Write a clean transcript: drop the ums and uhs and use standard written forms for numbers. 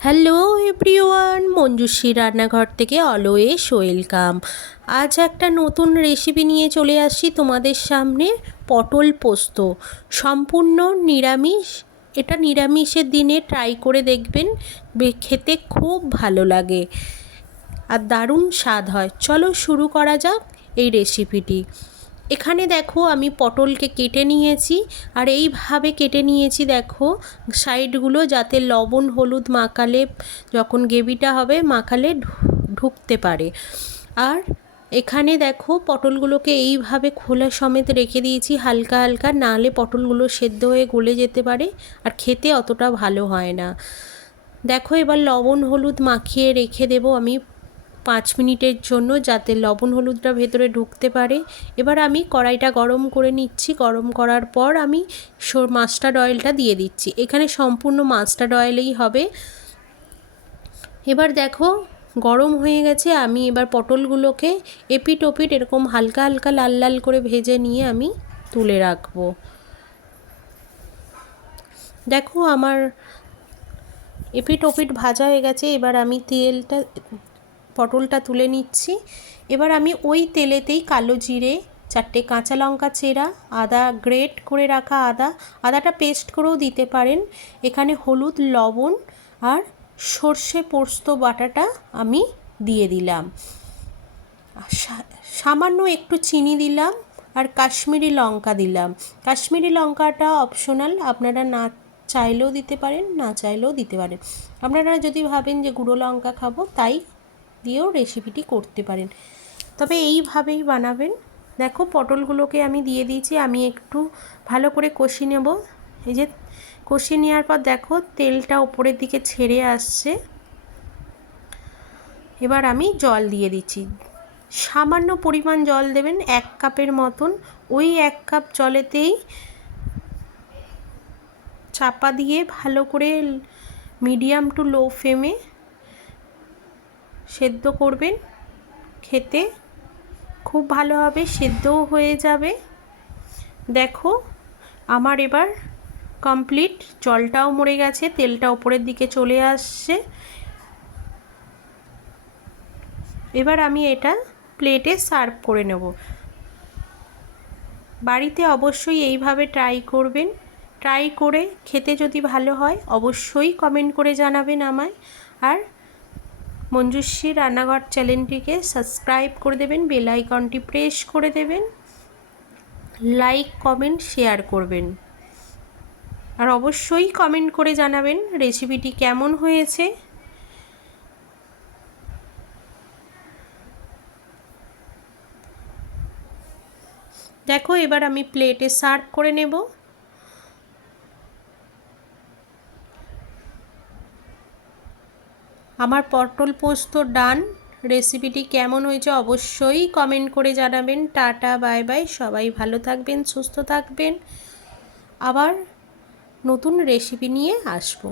Hello everyone, Manjushree রান্নাঘর থেকে always welcome. আজ একটা নতুন রেসিপি নিয়ে চলে আসছি তোমাদের সামনে। পটল পোস্ত, সম্পূর্ণ নিরামিষ। এটা নিরামিষের দিনে ট্রাই করে দেখবেন, খেতে খুব ভালো লাগে আর দারুণ স্বাদ হয়। চলো শুরু করা যাক এই রেসিপিটি। এখানে দেখো আমি পটলকে কেটে নিয়েছি, আর এইভাবে কেটে নিয়েছি দেখো সাইডগুলো, যাতে লবণ হলুদ মাখালে, যখন গ্রেভিটা হবে মাখালে ঢুকতে পারে। আর এখানে দেখো পটলগুলোকে এইভাবে খোলা সমেত রেখে দিয়েছি হালকা হালকা, নাহলে পটলগুলো সেদ্ধ হয়ে গলে যেতে পারে আর খেতে অতটা ভালো হয় না। দেখো এবার লবণ হলুদ মাখিয়ে রেখে দেবো আমি 5 মিনিটের জন্য, যাতে লবণ হলুদটা ভেতরে ঢুকতে পারে। এবার আমি কড়াইটা গরম করে নিচ্ছি। গরম করার পর আমি মাস্টার্ড অয়েলটা দিয়ে দিচ্ছি। এখানে সম্পূর্ণ মাস্টার্ড অয়েলেই হবে। এবার দেখো গরম হয়ে গেছে। আমি এবার পটলগুলোকে এপিট ওপিট এরকম হালকা হালকা লাল লাল করে ভেজে নিয়ে আমি তুলে রাখবো। দেখো আমার এপিট ওপিট ভাজা হয়ে গেছে। এবার আমি পটলটা তুলে নিচ্ছি। এবার আমি ওই তেলেতেই কালো জিরে, 4টে কাঁচা লঙ্কা চেরা, আদা গ্রেট করে রাখা আদাটা পেস্ট করেও দিতে পারেন, এখানে হলুদ লবণ আর সর্ষে পোস্ত বাটাটা আমি দিয়ে দিলাম। সামান্য একটু চিনি দিলাম আর কাশ্মীরি লঙ্কা দিলাম। কাশ্মীরি লঙ্কাটা অপশনাল, আপনারা না চাইলেও দিতে পারেন, না চাইলেও দিতে পারেন। আপনারা যদি ভাবেন যে গুঁড়ো লঙ্কা খাবো তাই দিয়েও রেসিপিটি করতে পারেন, তবে এইভাবেই বানাবেন। দেখো পটলগুলোকে আমি দিয়ে দিয়েছি। আমি একটু ভালো করে কষিয়ে নেব। এই যে কষিয়ে নেওয়ার পর দেখো তেলটা ওপরের দিকে ছেড়ে আসছে। এবার আমি জল দিয়ে দিচ্ছি। সামান্য পরিমাণ জল দেবেন, 1 কাপের মতন। ওই 1 কাপ জলেতেই চাপা দিয়ে ভালো করে মিডিয়াম টু লো ফ্লেমে সেদ্ধ করবেন। খেতে খুব ভালো হবে, সেদ্ধও হয়ে যাবে। দেখো আমার এবার কমপ্লিট, জলটাও মরে গেছে, তেলটা ওপরের দিকে চলে আসছে। এবার আমি এটা প্লেটে সার্ভ করে নেব। বাড়িতে অবশ্যই এইভাবে ট্রাই করবেন। ট্রাই করে খেতে যদি ভালো হয় অবশ্যই কমেন্ট করে জানাবেন আমায়। আর মঞ্জুশ্রী রান্নাঘর চ্যানেলটিকে সাবস্ক্রাইব করে দেবেন, বেল আইকনটি প্রেস করে দেবেন, লাইক কমেন্ট শেয়ার করবেন, আর অবশ্যই কমেন্ট করে জানাবেন রেসিপিটি কেমন হয়েছে। দেখো এবার আমি প্লেটে সার্ভ করে নেব। আমার পটল পোস্ত ডান। রেসিপিটি কেমন হয়েছে অবশ্যই কমেন্ট করে জানাবেন। টাটা বাই বাই, সবাই ভালো থাকবেন, সুস্থ থাকবেন। আবার নতুন রেসিপি নিয়ে আসবো।